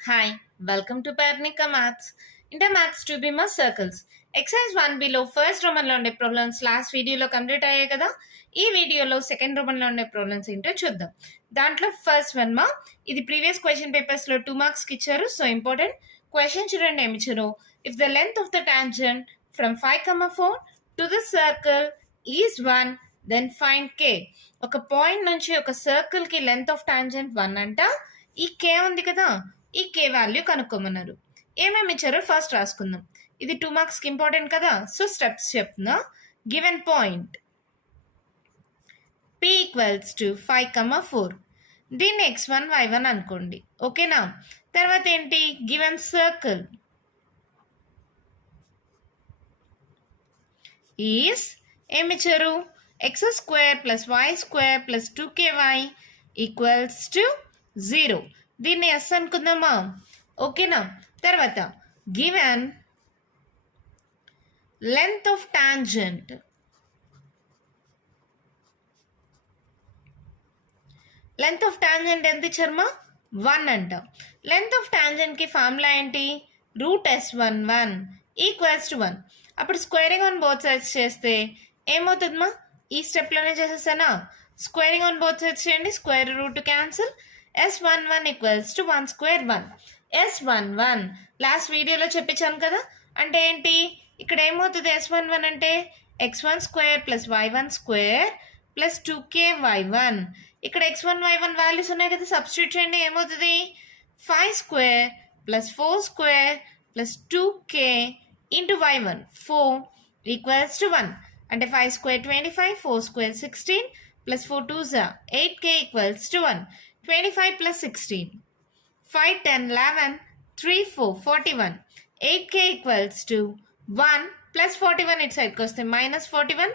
Hi, welcome to Parnika Maths. Inter Maths 2B మా circles. Exercise 1 below first రోమన్లో ఉండే problems last వీడియోలో complete అయ్యాయి కదా. ఈ వీడియోలో సెకండ్ రోమన్లో ఉండే ప్రాబ్లమ్స్ ఏంటో చూద్దాం. దాంట్లో ఫస్ట్ వన్ మా ఇది ప్రీవియస్ క్వశ్చన్ పేపర్స్లో 2 మార్క్స్కి ఇచ్చారు. సో ఇంపార్టెంట్ క్వశ్చన్ చూడండి ఏమి ఇచ్చారు. If the length of the tangent from 5,4 to the circle is 1 then find k. ఒక పాయింట్ నుంచి ఒక సర్కిల్కి లెంత్ ఆఫ్ టాంజెంట్ 1 అంట. ఈ కే ఉంది కదా, ఈ కే వాల్యూ కనుక్కోమన్నారు. ఏమేమి ఇచ్చారో ఫస్ట్ రాసుకుందాం. ఇది 2 మార్క్స్కి ఇంపార్టెంట్ కదా. సో స్టెప్స్ చెప్తున్నా. Given point p equals to 5,4. దీన్ని x1 y1 అనుకోండి, ఓకేనా. తర్వాత ఏంటి, గివెన్ సర్కిల్ ఈస్ ఏమిచ్చారు, x² + y² + 2ky equals to 0. దీన్ని ఎస్ అనుకుందామా, ఓకేనా. తర్వాత given length of tangent, length of tangent ఎంత ఇచ్చారమ్మా, 1 అంట. లెంత్ ఆఫ్ టాంజెంట్కి ఫార్ములా ఏంటి, √S11 ఈక్వల్స్ టు 1. అప్పుడు స్క్వేరింగ్ ఆన్ బోత్ సైడ్స్ చేస్తే ఏమవుతుందమ్మా, ఈ స్టెప్లోనే చేసేసానా. స్క్వేరింగ్ ఆన్ బోత్ సైడ్స్ చేయండి, square root cancel. S11 equals to 1² 1. S11 last వీడియోలో చెప్పించాను కదా. అంటే ఏంటి, ఇక్కడ ఏమవుతుంది, S11 అంటే x1² + y1² + 2ky1. ఇక్కడ x1 y1 వాల్యూస్ ఉన్నాయి కదా, సబ్స్టిట్యూట్ చేయండి. ఏమవుతుంది, 5² + 4² + 2k into y1 4 equals to 1. అంటే 5² 25, 4² 16 + 4 2s 8k equals to 1. 25 + 16 5 10 11 3 4 41. 8k equals to 1 + 41 ఇటు సైడ్కి వస్తే -41.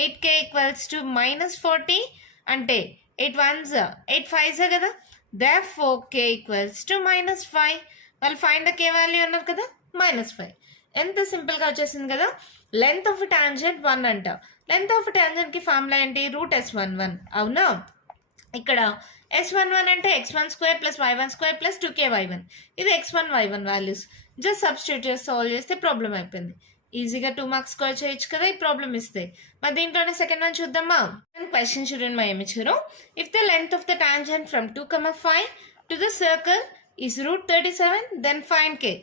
8k ఈక్వల్స్ టు -40 అంటే 8 1s 8 5s కదా. therefore k equals to -5. వాళ్ళు ఫైండ్ ద k వాల్యూ అన్నారు కదా, -5. ఎంత సింపుల్గా వచ్చేసింది కదా. లెంత్ ఆఫ్ టాంజెంట్ 1 అంట. లెంత్ ఆఫ్ టాంజెంట్కి ఫార్ములా ఏంటి, √S11 అవునా. ఇక్కడ S11 అంటే x1² + y1² + 2ky1. ఇది x1 y1 values. Just substitute చేసి సాల్వ్ చేస్తే ప్రాబ్లం అయిపోయింది. ఈజీగా 2 మార్క్స్ స్కోర్ చేయొచ్చు కదా ఈ ప్రాబ్లం ఇస్తే. మరి దీంట్లోనే సెకండ్ వన్ చూద్దామా. క్వశ్చన్ చూడండి మా ఏమి ఇచ్చారు. If the length of the tangent from 2,5 to the circle is √37 then find k.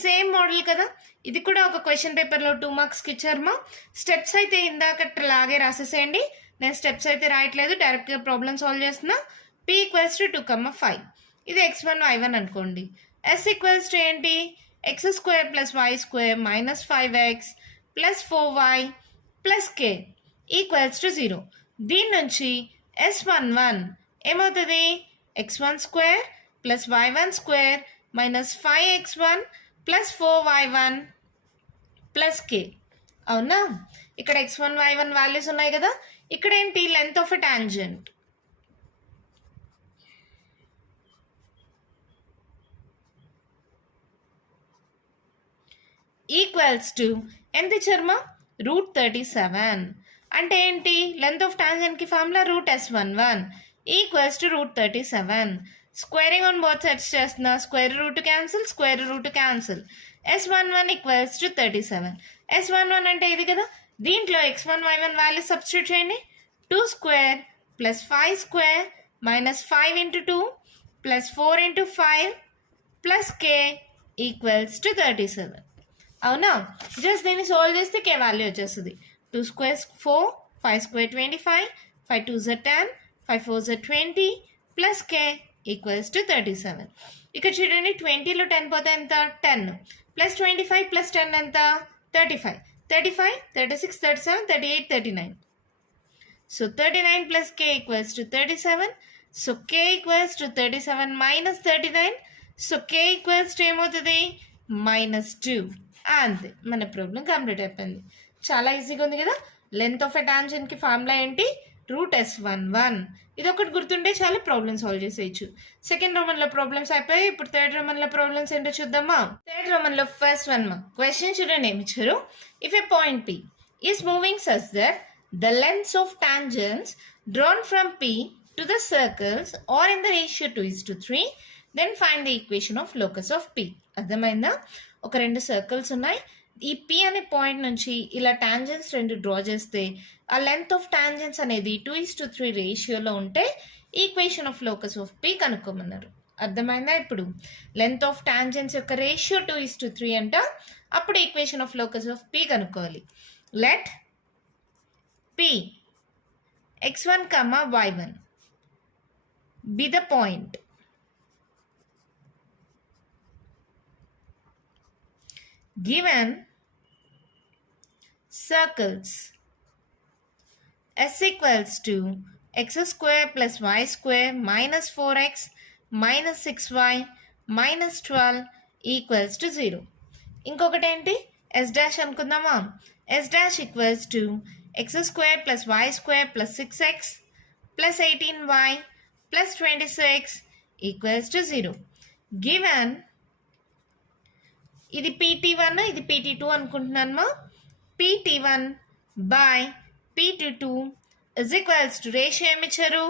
Same model కదా. ఇది కూడా ఒక క్వశ్చన్ పేపర్లో 2 మార్క్స్కి ఇచ్చారమ్మా. స్టెప్స్ అయితే ఇందాకట్లాగే రాసేసేయండి. నేను స్టెప్స్ అయితే రాయట్లేదు, డైరెక్ట్గా ప్రాబ్లమ్ సాల్వ్ చేస్తున్నా. p equals to 2,5. ఇది x1 y1 అనుకోండి. s ఈక్వల్స్ టు ఏంటి, x² + y² - 5x + 4y + k equals to 0. దీని నుంచి S11 ఏమవుతుంది, x1² + y1² - 5x1 + 4y1 + k అవునా. ఇక్కడ x1 y1 వాల్యూస్ ఉన్నాయి కదా. ఇక్కడ ఏంటి, length of a tangent equals to ఎంత ఇచ్చారమ్మా, √37. అంటే ఏంటి, లెంత్ ఆఫ్ టాంజెంట్కి formula √S11 equals to √37. Squaring on both sides చేస్తున్నా, square root cancel, square root cancel. S11 equals to 37. S11 అంటే ఇది కదా. దీంట్లో x1 y1 వాల్యూ సబ్స్టిట్యూట్ చేయండి. 2² + 5² - 5 × 2 + 4 × 5 + k ఈక్వల్స్ టు 37 అవునా. జస్ట్ దీన్ని సాల్వ్ చేస్తే కే వాల్యూ వచ్చేస్తుంది. 2² 4, 5² 25, 5 2s 10, 5 4s 20 + k equals to 37. ఇక్కడ చూడండి, 20లో 10 పోతే ఎంత, 10 + 25 + 10 ఎంత, 35. 35 36 37 38 39. So 39 + k equals to 37. So k equals to 37 - 39. So k equals to ఏమవుతుంది, -2. అంతే, మన ప్రాబ్లం కంప్లీట్ అయిపోయింది. చాలా ఈజీగా ఉంది కదా. లెంత్ ఆఫ్ ఎ టాంజెంట్కి ఫార్ములా ఏంటి, √S11. ఇది ఒకటి గుర్తుంటే చాలా ప్రాబ్లమ్ సాల్వ్ చేసేయచ్చు. సెకండ్ రోమన్లో ప్రాబ్లమ్స్ అయిపోయి, ఇప్పుడు థర్డ్ రోమన్లో ప్రాబ్లమ్స్ ఏంటో చూద్దామా. థర్డ్ రోమన్లో ఫస్ట్ వన్ మా క్వశ్చన్ చూడండి ఏమి ఇచ్చారు. If a point P is moving such that the lengths of tangents drawn from P to the circles or in the ratio 2:3 then find the equation of locus of P. అర్థమైందా? ఒక 2 circles ఉన్నాయి. ఈ P అనే point నుంచి ఇలా tangents 2 draw చేస్తే ఆ length of tangents అనేది 2:3 రేషియోలో ఉంటే equation of locus of P కనుక్కోమన్నారు. అర్థమైందా? ఇప్పుడు లెంత్ ఆఫ్ టాంజెంట్స్ యొక్క రేషియో 2:3 అంట. అప్పుడు equation of locus of P కనుక్కోవాలి. Let P x1, y1 be the point given circles s equals to x square plus y square minus 4x minus 6y minus 12 equals to 0. ఇంకొకటి ఏంటి? s dash అనుకుందామా? s dash equals to x square plus y square plus 6x plus 18y plus 26 equals to 0. Given ఇది PT1 ఇది PT2 అనుకుంటున్నాను. PT1 by PT2 is equals to ratio ఏమి ఇచ్చారు?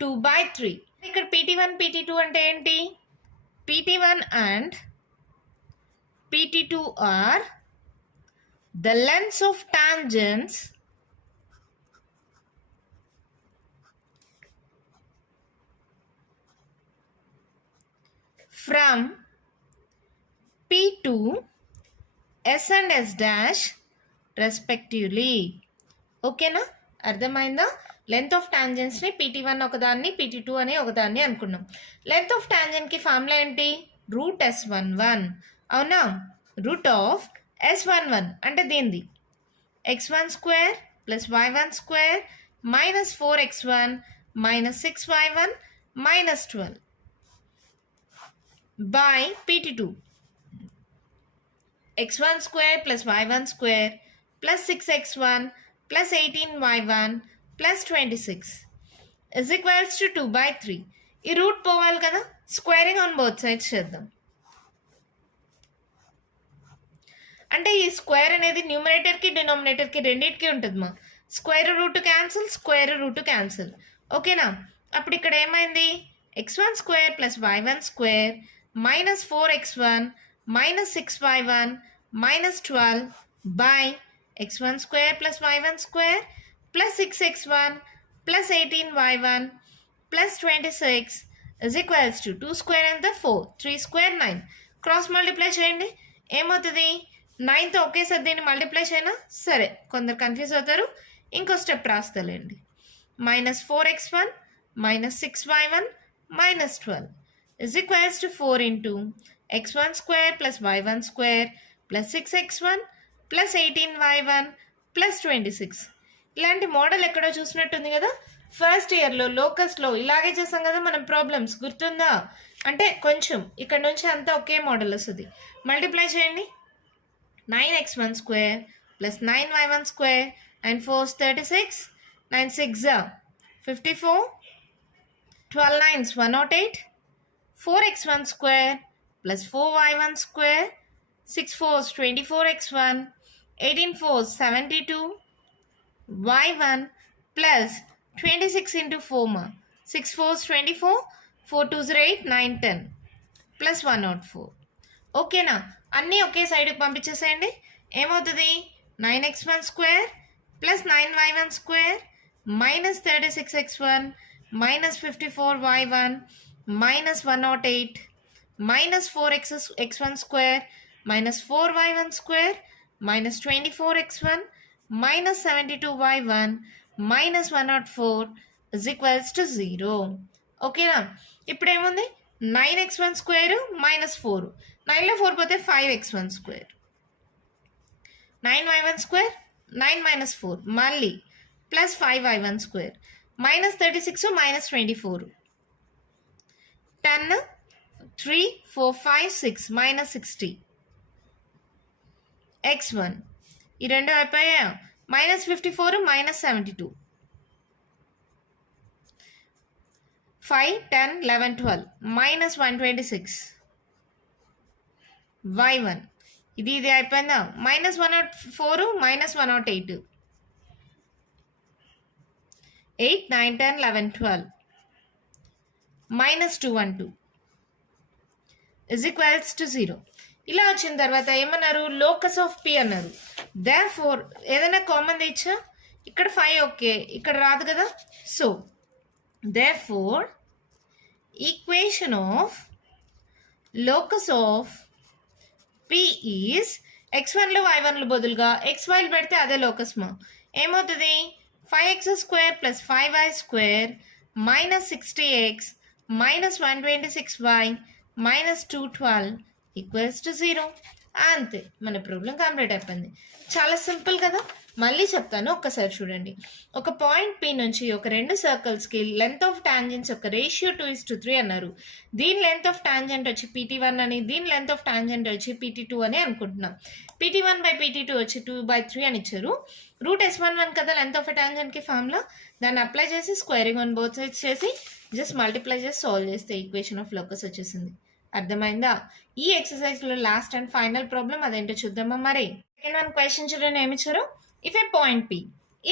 2/3. ఇక్కడ PT1 PT2 అంటే ఏంటి? PT1 and PT2 are the lengths of tangents from P to S and S dash respectively. ఓకేనా? అర్థమైందా? లెంత్ ఆఫ్ టాంజెంట్స్ని PT1 ఒకదాన్ని PT2 అని ఒకదాన్ని అనుకున్నాం. లెంత్ ఆఫ్ టాంజెంట్కి ఫార్ములా ఏంటి? √S11. అవునా? రూట్ ఆఫ్ S11 అంటే దీనిది x1 square plus y1 square minus 4x1 minus 6y1 minus 12 by PT2 x1 square plus y1 square plus 6x1 plus 18y1 plus 26 is equals to 2/3. ఈ route పోవాలి కదా, squaring on both sides చేద్దాం. అంటే ఈ square అనేది న్యూమరేటర్కి డినామినేటర్కి రెండింటికి ఉంటుంది మా. Square root cancel, square root cancel. ఓకేనా? అప్పుడు ఇక్కడ ఏమైంది? x1 square plus y1 square minus 4x1 minus 6y1 minus 12 by x1 square plus y1 square plus 6x1 plus 18y1 plus 26 is equals to 2 square and the 4 3 square 9. Cross multiply చేయండి. ఏమవుతుంది? 9తో ఒకేసారి దీన్ని multiply చేయనా? సరే, కొందరు confuse అవుతారు. ఇంకో step రాస్తలేండి. minus 4x1 minus 6y1 minus 12 is equals to 4 into x1 square plus y1 square plus 6x1 plus 18y1 plus 26. ఇలాంటి మోడల్ ఎక్కడో చూసినట్టుంది కదా. ఫస్ట్ ఇయర్లో లోకస్లో ఇలాగే చేసాం కదా మనం ప్రాబ్లమ్స్, గుర్తుందా? అంటే కొంచెం ఇక్కడ నుంచి అంతా ఒకే మోడల్ వస్తుంది. మల్టిప్లై చేయండి. 9x1 square plus 9y1 square and 4 36 9 6 54 12 9 108 4x1 square plus 4y1 square 6 4s 24x1 18 4s 72 y1 plus 26 into 4 ma 6 4s 24 4 2s 8 9 10 plus 104. ఓకేనా? అన్నీ ఒకే సైడ్కి పంపించేసేయండి. ఏమవుతుంది? 9x1 square plus 9y1 square minus 36x1 minus 54y1 minus 108 minus 4x1 square minus 4y1 square minus 24x1 minus 72y1 minus 104 is equals to 0. ఓకేనా? ఇప్పుడు ఏముంది? 9x1 square minus 4, 9లో 4 పోతే 5x1 square 9y1 square 9 minus 4 మళ్ళీ plus 5y1 square minus 36 minus 24 10 3 4 5 6 minus 60 x1 ఈ రెండు అయిపోయా minus 54 minus 72 5 10 11 12 minus 126 y1 ఇది అయిపోయిందా? Minus 104 minus 108 8 9 10 11 12 minus 212 is equals to 0. ఇలా వచ్చిన తర్వాత ఏమన్నారు, లోకస్ ఆఫ్ పి అన్నారు. దేర్ఫోర్ ఏదైనా కామన్ తెచ్చా, ఇక్కడ 5 ఓకే, ఇక్కడ రాదు కదా. So therefore equation of locus of P is x1లు y1లు బదులుగా xyలు పెడితే అదే లోకస్ మా ఏమవుతుంది, 5x² + 5y² - 60x - 126y - 212 = 0. అంతే, మన ప్రాబ్లం కంప్లీట్ అయిపోయింది. చాలా సింపుల్ కదా. మళ్ళీ చెప్తాను, ఒక్కసారి చూడండి. ఒక పాయింట్ పి నుంచి ఒక రెండు సర్కిల్స్కి లెంత్ ఆఫ్ టాంజెంట్స్ యొక్క రేషియో 2:3 అన్నారు. దీని లెంత్ ఆఫ్ టాంజెంట్ వచ్చి PT1 అని, దీని లెంత్ ఆఫ్ టాంజెంట్ వచ్చి PT2 అని అనుకుంటున్నాం. PT1/PT2 వచ్చి 2/3 అని ఇచ్చారు. √S11 కదా లెంత్ ఆఫ్ టాంజెంట్కి ఫార్ములా, దాన్ని అప్లై చేసి స్క్వేరింగ్ ఆన్ బోత్ సైడ్స్ చేసి జస్ట్ మల్టిప్లై చేసి సాల్వ్ చేస్తే ఈక్వేషన్ ఆఫ్ లోకస్ వచ్చేసింది. అర్థమైందా? ఈ ఎక్సర్సైజ్లో లాస్ట్ అండ్ ఫైనల్ ప్రాబ్లం అదేంటో చూద్దామా మరి. సెకండ్ వన్ క్వశ్చన్ చూడండి, ఏమి ఇచ్చారు. If a point P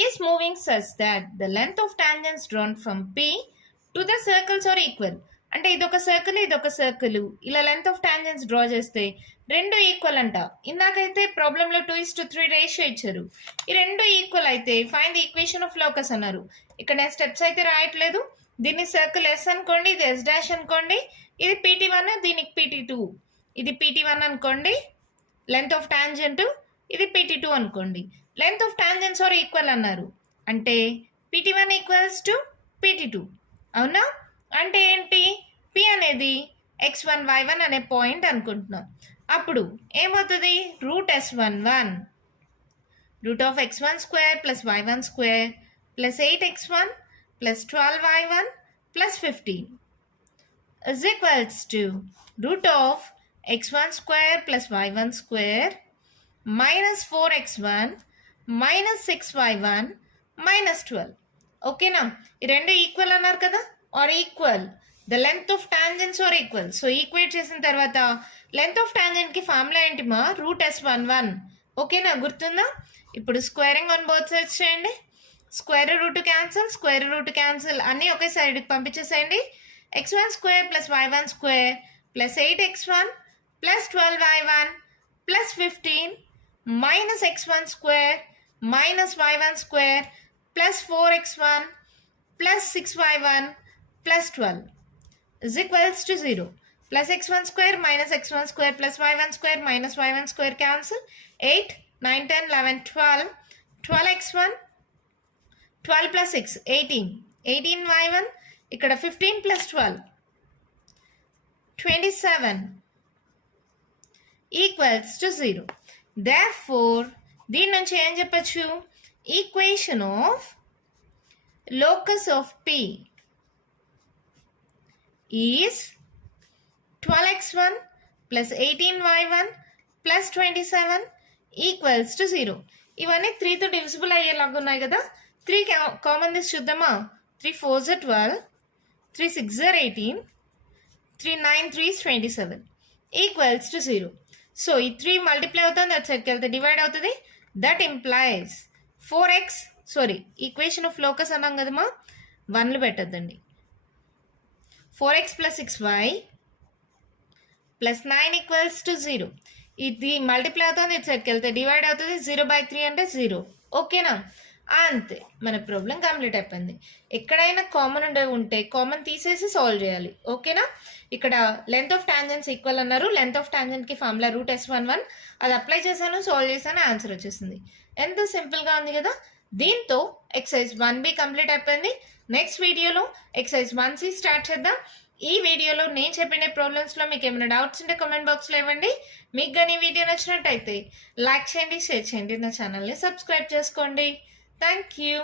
is moving such that the length of tangents drawn from P to the circles are equal, అంటే ఇదొక సర్కిల్ ఇదొక సర్కిల్, ఇలా లెంత్ ఆఫ్ టాంజెంట్స్ డ్రా చేస్తే రెండు ఈక్వల్ అంట. ఇందాకైతే ప్రాబ్లంలో 2:3 రేషియో ఇచ్చారు. ఈ రెండు ఈక్వల్ అయితే find the equation of locus అన్నారు. ఇక్కడ నేను స్టెప్స్ అయితే రాయట్లేదు. దీన్ని సర్కిల్ S అనుకోండి, ఇది S' అనుకోండి, ఇది PT1, దీనికి PT2, ఇది PT1 అనుకోండి లెంత్ ఆఫ్ టాంజెంట్, ఇది PT2 అనుకోండి. Length of tangents are equal అన్నారు, అంటే PT1 = PT2. అవునా? అంటే ఏంటి, P అనేది x1 y1 అనే పాయింట్ అనుకుంటున్నాం. అప్పుడు ఏమవుతుంది, √S11 √x1² + y1² + 8x1 + 12y1 + 15 = √x1² + y1² - 4x1 - 6y1 - 12. ఓకేనా? ఈ రెండు ఈక్వల్ అన్నారు కదా, are equal, the length of tangents are equal. So equate చేసిన తర్వాత లెంత్ ఆఫ్ టాంజెంట్కి ఫార్ములా ఏంటి మా, √S11. ఓకేనా, గుర్తుందా? ఇప్పుడు స్క్వేరింగ్ ఆన్ బోత్ సైడ్స్ చేయండి. స్క్వేర్ రూట్ క్యాన్సిల్ అన్నీ ఒకే సైడ్కి పంపించేసేయండి. x1² + y1² + 8x1 + 12y1 + 15 - x1² - y1² + 4x1 + 6y1 + 12 = 0. +x1² - x1² + y1² - y1² cancel. 8, 9, 10, 11, 12. 12x1 12 + 6 18. 18y1 ఇక్కడ 15 + 12 27 = 0. Therefore దీని నుంచి ఏం చెప్పచ్చు, equation of locus of P is 12x1 + 18y1 + 27 = 0. ఇవన్నీ 3తో divisible అయ్యేలాగా ఉన్నాయి కదా. 3 కామన్ తీసి చూద్దామా. 3 × 4 = 12, 3 × 6 = 18, 3 × 9 = 27 = 0. సో ఈ 3 మల్టిప్లై అవుతుంది, అటు సైడ్కి వెళ్తే డివైడ్ అవుతుంది. That implies 4x, sorry equation of locus అన్నాం కదమ్మా, 1లు పెట్టద్దండి. 4x + 6y + 9 = 0. ఇది మల్టిప్లై అవుతుంది, ఇటు సైడ్కి వెళ్తే డివైడ్ అవుతుంది. 0/3 అంటే 0. ఓకేనా? అంతే, మన ప్రాబ్లం కంప్లీట్ అయిపోయింది. ఎక్కడైనా కామన్ ఉంటే కామన్ తీసేసి సాల్వ్ చేయాలి. ఓకేనా? ఇక్కడ లెంత్ ఆఫ్ టాంజెంట్స్ ఈక్వల్ అన్నారు. లెంత్ ఆఫ్ టాంజెంట్కి ఫార్ములా √S11, అది అప్లై చేశాను, సాల్వ్ చేశాను, ఆన్సర్ వచ్చేసింది. ఎంత సింపుల్గా ఉంది కదా. దీంతో ఎక్సర్సైజ్ 1B కంప్లీట్ అయిపోయింది. నెక్స్ట్ వీడియోలో ఎక్సర్సైజ్ 1C స్టార్ట్ చేద్దాం. ఈ వీడియోలో నేను చెప్పిన ప్రాబ్లమ్స్లో మీకు ఏమైనా డౌట్స్ ఉంటే కామెంట్ బాక్స్లో ఇవ్వండి. మీకు కానీ వీడియో నచ్చినట్టయితే లైక్ చేయండి, షేర్ చేయండి, నా ఛానల్ని సబ్స్క్రైబ్ చేసుకోండి. Thank you.